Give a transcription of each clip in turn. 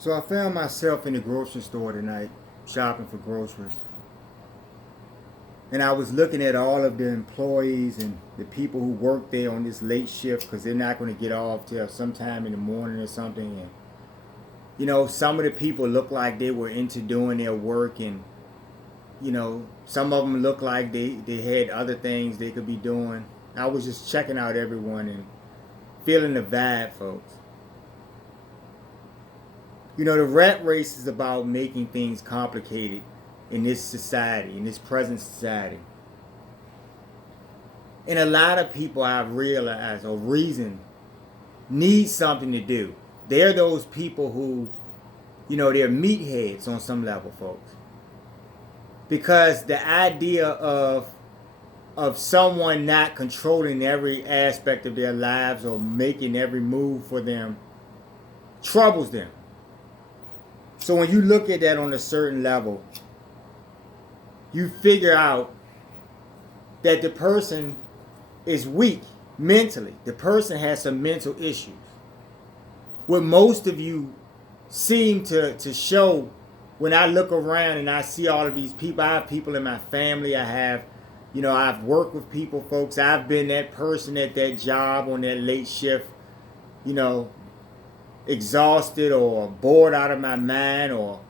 So I found myself in the grocery store tonight, shopping for groceries. And I was looking at all of the employees and the people who work there on this late shift because they're not going to get off till sometime in the morning or something. And, some of the people look like they were into doing their work. And, some of them look like they had other things they could be doing. I was just checking out everyone and feeling the vibe, folks. The rat race is about making things complicated in this society, in this present society. And a lot of people I've realized or reason need something to do. They're those people who, they're meatheads on some level, folks. Because the idea of someone not controlling every aspect of their lives or making every move for them troubles them. So when you look at that on a certain level, you figure out that the person is weak mentally. The person has some mental issues. What most of you seem to show when I look around and I see all of these people. I have people in my family. I've worked with people, folks. I've been that person at that job on that late shift, exhausted or bored out of my mind or,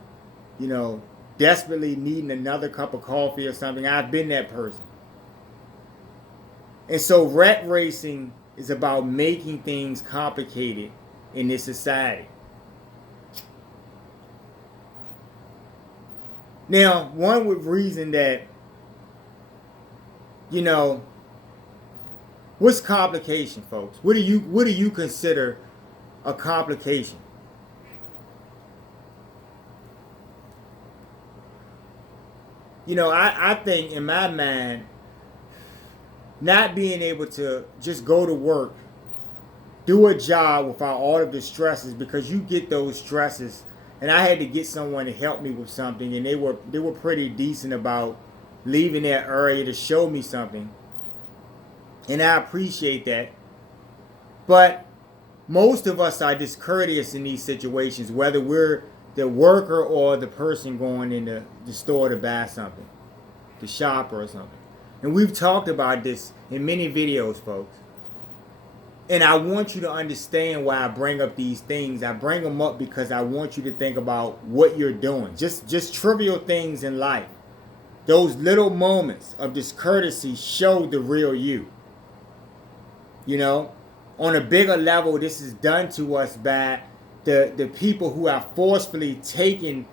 desperately needing another cup of coffee or something. I've been that person. And so rat racing is about making things complicated in this society. Now, one would reason that, what's complication, folks? What do you consider a complication? I think in my mind, not being able to just go to work, do a job without all of the stresses, because you get those stresses. And I had to get someone to help me with something, and they were pretty decent about leaving that area to show me something. And I appreciate that. But most of us are discourteous in these situations, whether we're the worker or the person going in the store to buy something, the shopper or something. And we've talked about this in many videos, folks. And I want you to understand why I bring up these things. I bring them up because I want you to think about what you're doing. Just trivial things in life. Those little moments of discourtesy show the real you. On a bigger level, this is done to us by the people who have forcefully taken,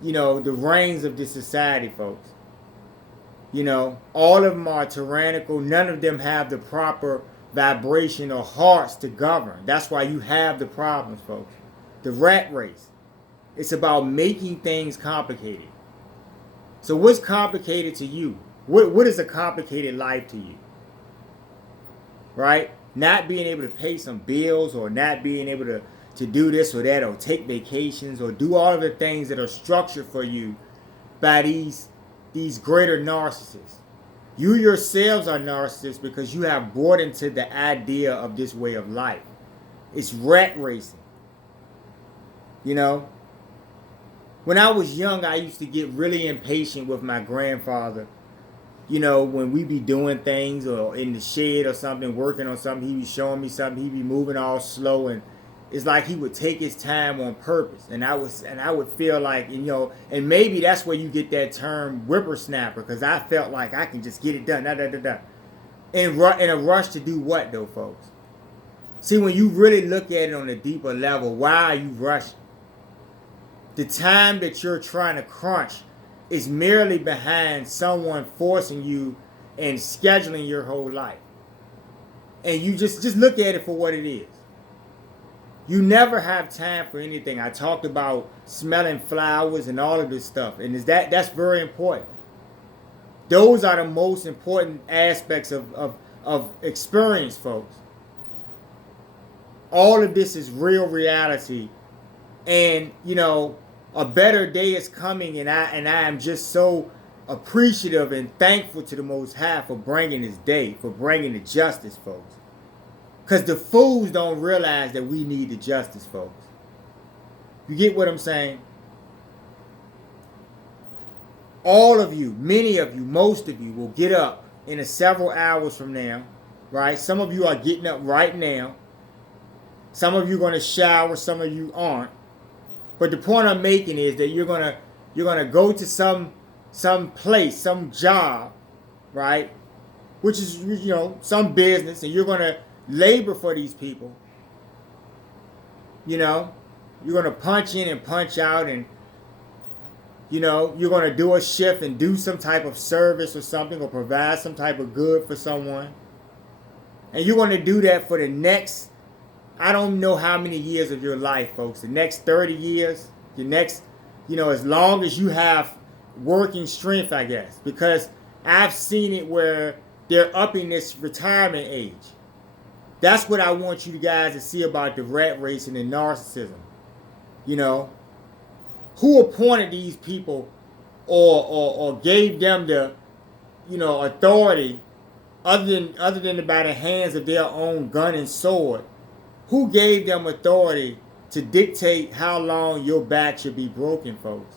the reins of this society, folks. All of them are tyrannical. None of them have the proper vibration or hearts to govern. That's why you have the problems, folks. The rat race. It's about making things complicated. So what's complicated to you? What is a complicated life to you? Right? Not being able to pay some bills, or not being able to do this or that, or take vacations, or do all of the things that are structured for you by these greater narcissists. You yourselves are narcissists because you have bought into the idea of this way of life. It's rat racing. When I was young, I used to get really impatient with my grandfather. When we be doing things or in the shed or something, working on something, he be showing me something, he be moving all slow, and it's like he would take his time on purpose. And I would feel like, and maybe that's where you get that term whippersnapper, because I felt like I can just get it done, in a rush to do what though, folks? See, when you really look at it on a deeper level, why are you rushing? The time that you're trying to crunch is merely behind someone forcing you and scheduling your whole life. And you just look at it for what it is. You never have time for anything. I talked about smelling flowers and all of this stuff. And that's very important. Those are the most important aspects of experience, folks. All of this is real reality. And, a better day is coming, and I am just so appreciative and thankful to the Most High for bringing this day, for bringing the justice, folks. Because the fools don't realize that we need the justice, folks. You get what I'm saying? All of you, many of you, most of you will get up in several hours from now, right? Some of you are getting up right now. Some of you are going to shower, some of you aren't. But the point I'm making is that you're gonna go to some place, some job, right? Which is, you know, some business, and you're gonna labor for these people. You know, you're gonna punch in and punch out, and you know, you're gonna do a shift and do some type of service or something, or provide some type of good for someone. And you're gonna do that for the next, I don't know how many years of your life, folks. The next 30 years, the next, you know, as long as you have working strength, I guess. Because I've seen it where they're upping this retirement age. That's what I want you guys to see about the rat race and the narcissism. You know, who appointed these people or gave them the, you know, authority other than by the hands of their own gun and sword? Who gave them authority to dictate how long your back should be broken, folks?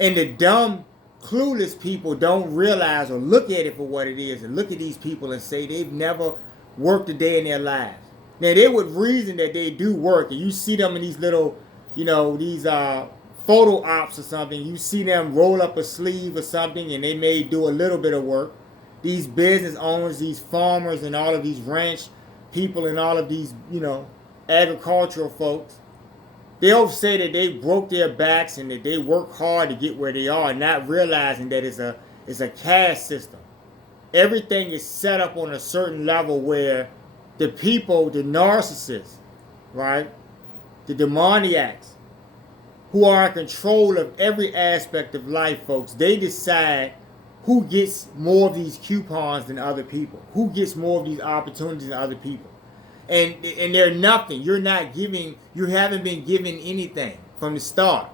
And the dumb, clueless people don't realize or look at it for what it is and look at these people and say they've never worked a day in their lives. Now, they would reason that they do work, and you see them in these little, you know, these photo ops or something. You see them roll up a sleeve or something, and they may do a little bit of work. These business owners, these farmers, and all of these ranch people and all of these, you know, agricultural folks, they'll say that they broke their backs and that they work hard to get where they are, not realizing that it's a caste system. Everything is set up on a certain level where the people, the narcissists, right, the demoniacs, who are in control of every aspect of life, folks, they decide who gets more of these coupons than other people, who gets more of these opportunities than other people. And they're nothing. You're not giving, you haven't been given anything from the start.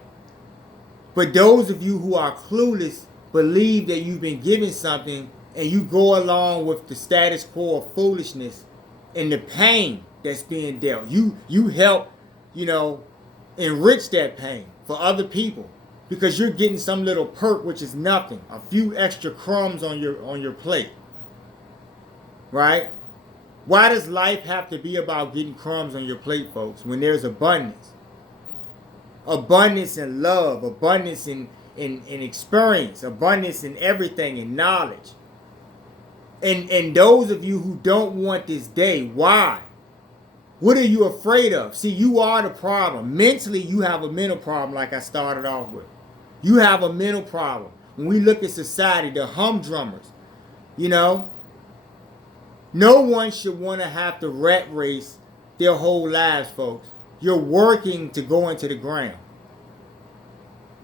But those of you who are clueless believe that you've been given something, and you go along with the status quo of foolishness and the pain that's being dealt. You help, you know, enrich that pain for other people, because you're getting some little perk, which is nothing, a few extra crumbs on your plate, right? Why does life have to be about getting crumbs on your plate, folks, when there's abundance? Abundance in love, abundance in experience, abundance in everything, in knowledge. And those of you who don't want this day, why? What are you afraid of? See, you are the problem. Mentally, you have a mental problem, like I started off with. You have a mental problem. When we look at society, the humdrummers, you know, no one should want to have to rat race their whole lives, folks. You're working to go into the ground.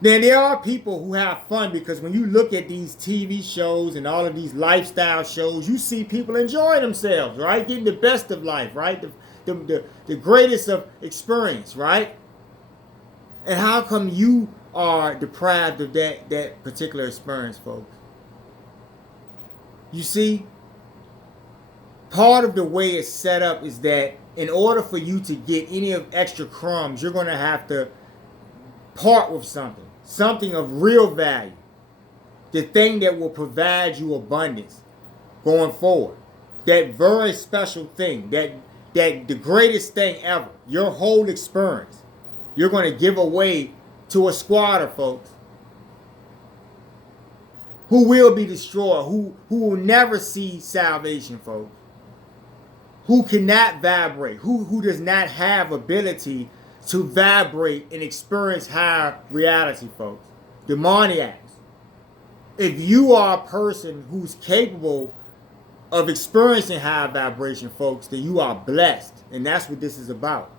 Then there are people who have fun, because when you look at these TV shows and all of these lifestyle shows, you see people enjoying themselves, right? Getting the best of life, right? The greatest of experience, right? And how come you are deprived of that particular experience, folks? You see, part of the way it's set up is that in order for you to get any of extra crumbs, you're going to have to part with something of real value, the thing that will provide you abundance going forward, that very special thing, that the greatest thing ever, your whole experience, you're going to give away to a squatter, folks, who will be destroyed, who will never see salvation, folks, who cannot vibrate, who does not have ability to vibrate and experience higher reality, folks. Demoniacs. If you are a person who's capable of experiencing high vibration, folks, then you are blessed. And that's what this is about.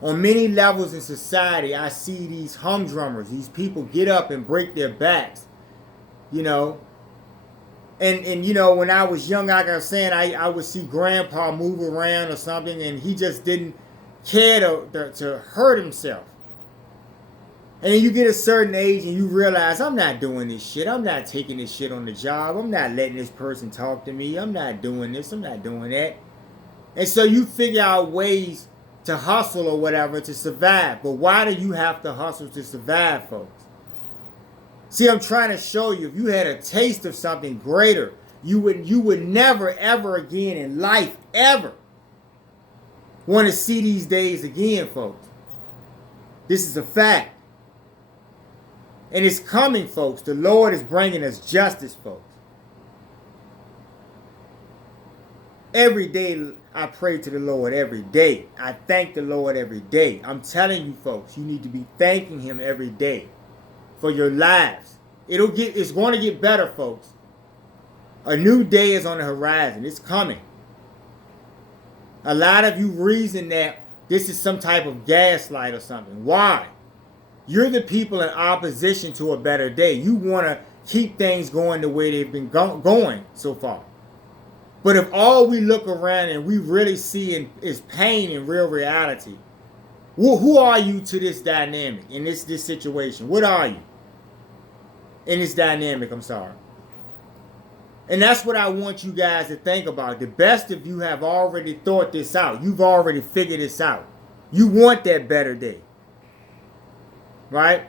On many levels in society, I see these humdrummers, these people get up and break their backs, you know. And you know, when I was young, like I was saying, I would see grandpa move around or something, and he just didn't care to hurt himself. And then you get a certain age and you realize, I'm not doing this shit. I'm not taking this shit on the job. I'm not letting this person talk to me. I'm not doing this. I'm not doing that. And so you figure out ways to hustle or whatever to survive. But why do you have to hustle to survive, folks? See, I'm trying to show you, if you had a taste of something greater, you would never, ever again in life, ever want to see these days again, folks. This is a fact. And it's coming, folks. The Lord is bringing us justice, folks. Every day I pray to the Lord, every day. I thank the Lord every day. I'm telling you, folks, you need to be thanking him every day for your lives. It's going to get better, folks. A new day is on the horizon. It's coming. A lot of you reason that this is some type of gaslight or something. Why? You're the people in opposition to a better day. You want to keep things going the way they've been going so far. But if all we look around and we really see is pain in real reality, who are you to this dynamic, in this situation? What are you in this dynamic? I'm sorry. And that's what I want you guys to think about. The best of you have already thought this out. You've already figured this out. You want that better day. Right?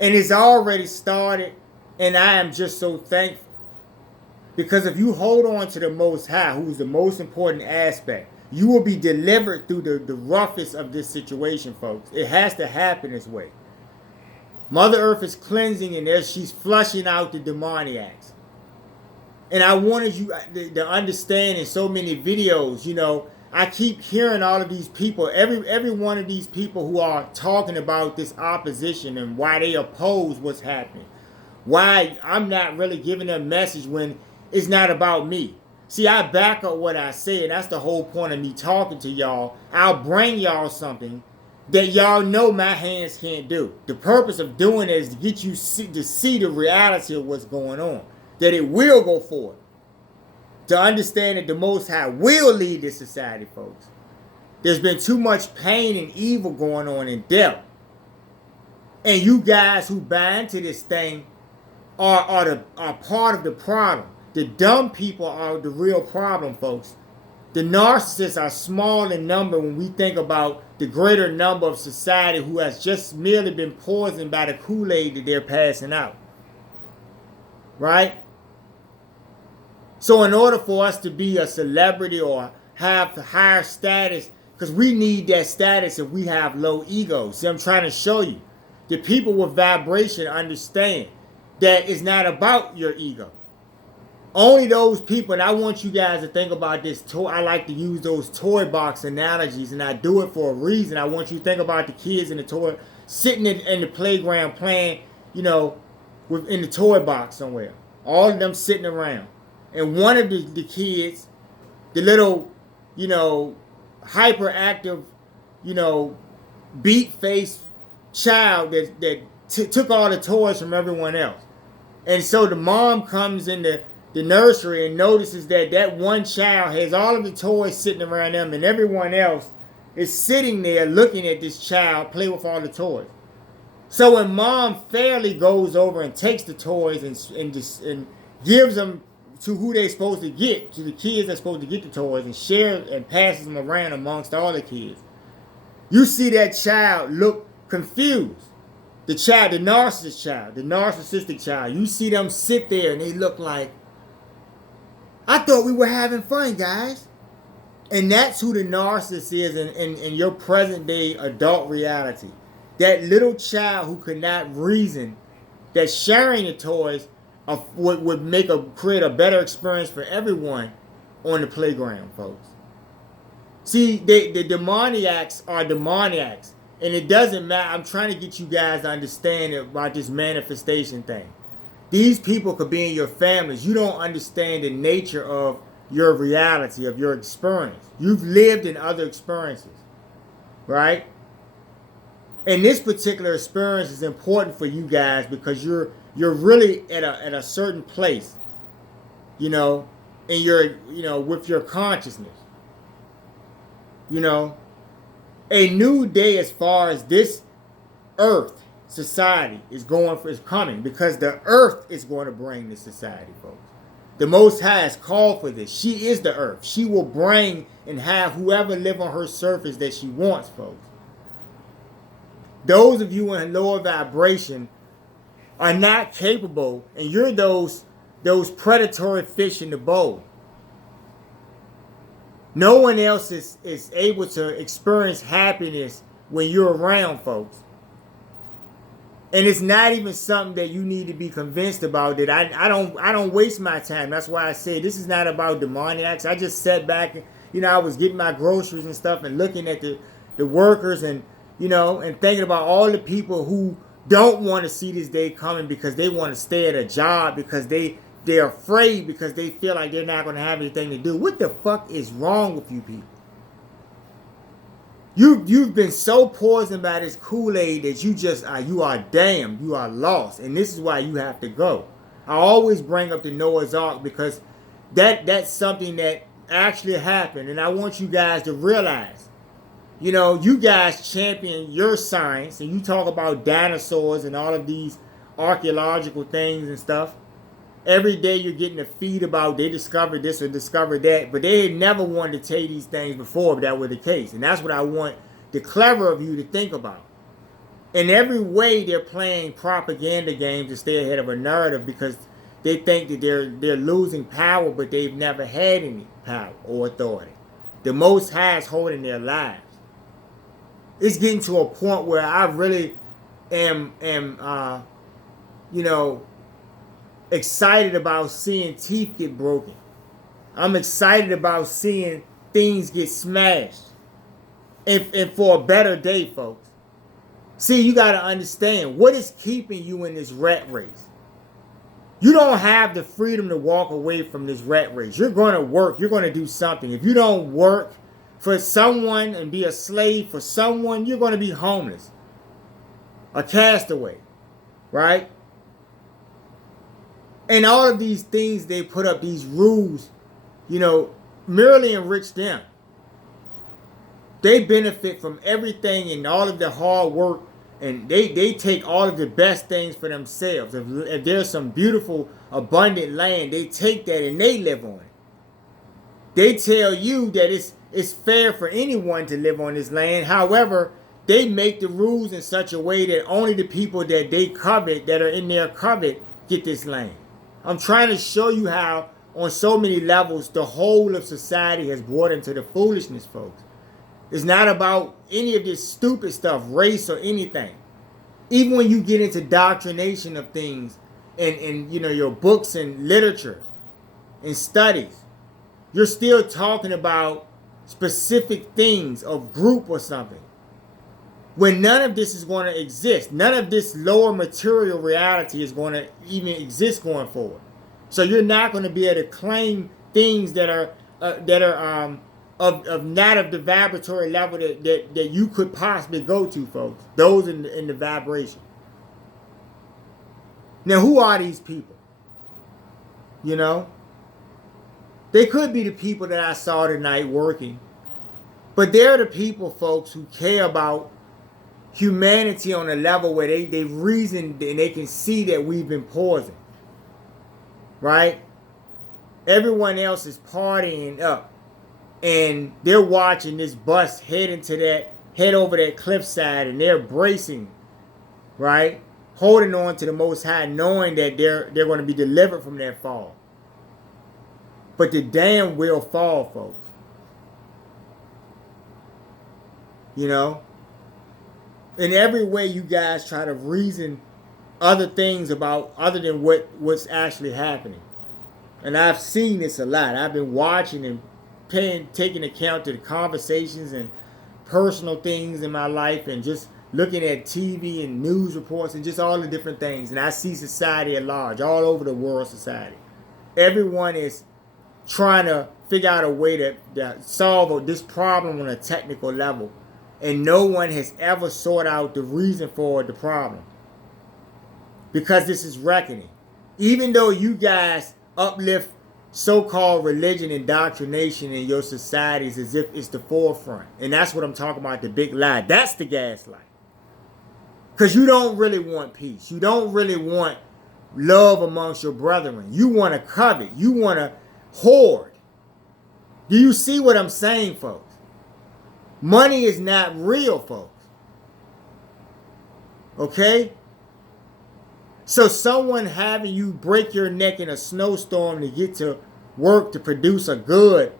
And it's already started. And I am just so thankful. Because if you hold on to the Most High, who's the most important aspect, you will be delivered through the roughest of this situation, folks. It has to happen this way. Mother Earth is cleansing, and she's flushing out the demoniacs. And I wanted you to understand in so many videos, I keep hearing all of these people, every one of these people who are talking about this opposition and why they oppose what's happening. Why I'm not really giving them a message when it's not about me. See, I back up what I say, and that's the whole point of me talking to y'all. I'll bring y'all something that y'all know my hands can't do. The purpose of doing it is to get you to see the reality of what's going on. That it will go forward. To understand that the Most High will lead this society, folks. There's been too much pain and evil going on in death. And you guys who buy into this thing are part of the problem. The dumb people are the real problem, folks. The narcissists are small in number when we think about the greater number of society who has just merely been poisoned by the Kool-Aid that they're passing out. Right? So in order for us to be a celebrity or have the higher status, because we need that status if we have low egos. See, I'm trying to show you. The people with vibration understand that it's not about your ego. Only those people, and I want you guys to think about this. I like to use those toy box analogies, and I do it for a reason. I want you to think about the kids in the toy, sitting in the playground playing, in the toy box somewhere. All of them sitting around. And one of the kids, the little, hyperactive, beat-faced child that took all the toys from everyone else. And so the mom comes in the nursery and notices that one child has all of the toys sitting around them, and everyone else is sitting there looking at this child play with all the toys. So when mom fairly goes over and takes the toys and gives them to who they're supposed to get, to the kids that's supposed to get the toys, and shares and passes them around amongst all the kids, you see that child look confused. The narcissistic child, you see them sit there and they look like, I thought we were having fun, guys. And that's who the narcissist is in your present day adult reality. That little child who could not reason that sharing the toys would create a better experience for everyone on the playground, folks. See, the demoniacs are demoniacs. And it doesn't matter. I'm trying to get you guys to understand about this manifestation thing. These people could be in your families. You don't understand the nature of your reality, of your experience. You've lived in other experiences, right? And this particular experience is important for you guys because you're really at a certain place, in your, with your consciousness. A new day as far as this earth society is coming, because the earth is going to bring this society, folks. The Most High has called for this. She is the earth. She will bring and have whoever live on her surface that she wants, folks. Those of you in lower vibration are not capable, and you're those predatory fish in the bowl. No one else is able to experience happiness when you're around, folks. And it's not even something that you need to be convinced about. That I don't waste my time. That's why I say this is not about demoniacs. I just sat back and, I was getting my groceries and stuff and looking at the workers and, and thinking about all the people who don't want to see this day coming because they want to stay at a job because they're afraid because they feel like they're not going to have anything to do. What the fuck is wrong with you people? You've been so poisoned by this Kool-Aid that you are damned. You are lost. And this is why you have to go. I always bring up the Noah's Ark because that's something that actually happened. And I want you guys to realize, you guys champion your science and you talk about dinosaurs and all of these archaeological things and stuff. Every day you're getting a feed about they discovered this or discovered that, but they had never wanted to tell you these things before if that were the case. And that's what I want the clever of you to think about. In every way, they're playing propaganda games to stay ahead of a narrative because they think that they're losing power, but they've never had any power or authority. The Most High is holding their lives. It's getting to a point where I really am excited about seeing teeth get broken. I'm excited about seeing things get smashed. And for a better day, folks. See, you got to understand what is keeping you in this rat race. You don't have the freedom to walk away from this rat race. You're going to work. You're going to do something. If you don't work for someone and be a slave for someone, you're going to be homeless. A castaway. Right? And all of these things they put up, these rules, merely enrich them. They benefit from everything and all of their hard work, and they take all of the best things for themselves. If there's some beautiful, abundant land, they take that and they live on it. They tell you that it's fair for anyone to live on this land. However, they make the rules in such a way that only the people that they covet, that are in their covet, get this land. I'm trying to show you how, on so many levels, the whole of society has brought into the foolishness, folks. It's not about any of this stupid stuff, race or anything. Even when you get into doctrination of things and your books and literature and studies, you're still talking about specific things of group or something. When none of this is going to exist, none of this lower material reality is going to even exist going forward. So you're not going to be able to claim things that are of not of the vibratory level that you could possibly go to, folks. Those in the vibration. Now, who are these people? They could be the people that I saw tonight working, but they're the people, folks, who care about humanity on a level where they reason and they can see that we've been poisoned. Right? Everyone else is partying up and they're watching this bus head over that cliffside, and they're bracing, right? Holding on to the Most High, knowing that they're going to be delivered from that fall. But the dam will fall, folks. In every way you guys try to reason other things about other than what's actually happening. And I've seen this a lot. I've been watching and taking account to the conversations and personal things in my life and just looking at TV and news reports and just all the different things. And I see society at large, all over the world society. Everyone is trying to figure out a way to solve this problem on a technical level. And no one has ever sought out the reason for the problem. Because this is reckoning. Even though you guys uplift so-called religion and indoctrination in your societies as if it's the forefront. And that's what I'm talking about, the big lie. That's the gaslight. Because you don't really want peace. You don't really want love amongst your brethren. You want to covet. You want to hoard. Do you see what I'm saying, folks? Money is not real, folks. Okay? So someone having you break your neck in a snowstorm to get to work to produce a good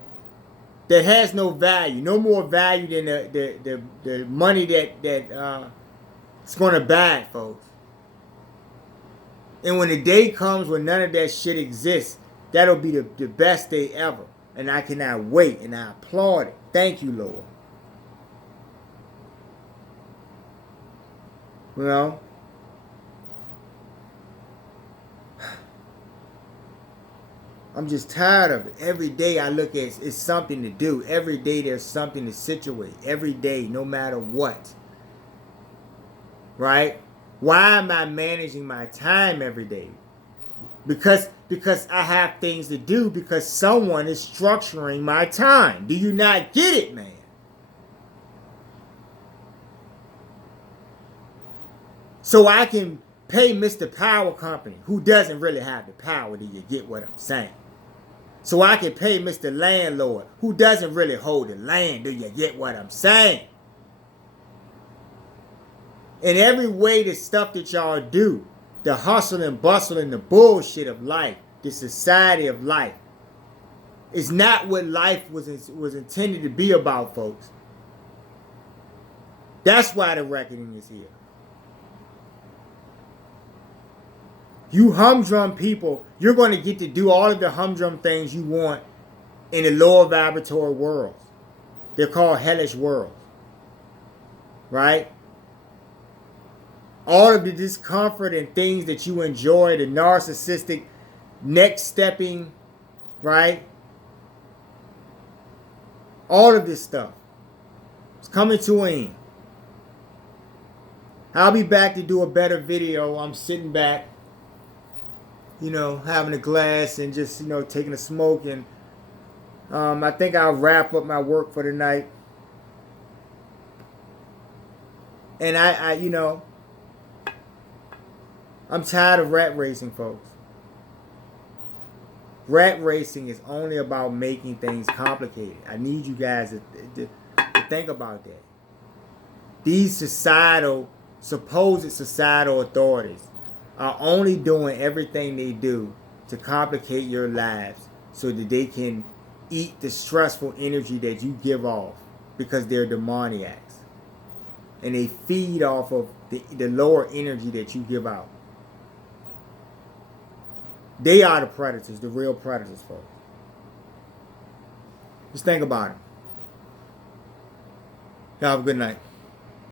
that has no value, no more value than the money that it's going to buy it, folks. And when the day comes when none of that shit exists, that'll be the best day ever. And I cannot wait, and I applaud it. Thank you, Lord. You know? I'm just tired of it. Every day I look at it's something to do. Every day there's something to situate. Every day, no matter what. Right? Why am I managing my time every day? Because I have things to do, because someone is structuring my time. Do you not get it, man? So I can pay Mr. Power Company, who doesn't really have the power. Do you get what I'm saying? So I can pay Mr. Landlord, who doesn't really hold the land. Do you get what I'm saying? In every way, the stuff that y'all do, the hustle and bustle and the bullshit of life, the society of life, is not what life was intended to be about, folks. That's why the reckoning is here. You humdrum people, you're going to get to do all of the humdrum things you want in the lower vibratory worlds. They're called hellish worlds. Right? All of the discomfort and things that you enjoy, the narcissistic next stepping, right? All of this stuff. It's coming to an end. I'll be back to do a better video. I'm sitting back, you know, having a glass and just, you know, taking a smoke. And I think I'll wrap up my work for the night. And I you know, I'm tired of rat racing, folks. Rat racing is only about making things complicated. I need you guys to think about that. These supposed societal authorities are only doing everything they do to complicate your lives so that they can eat the stressful energy that you give off, because they're demoniacs. And they feed off of the lower energy that you give out. They are the predators, the real predators, folks. Just think about it. Y'all have a good night.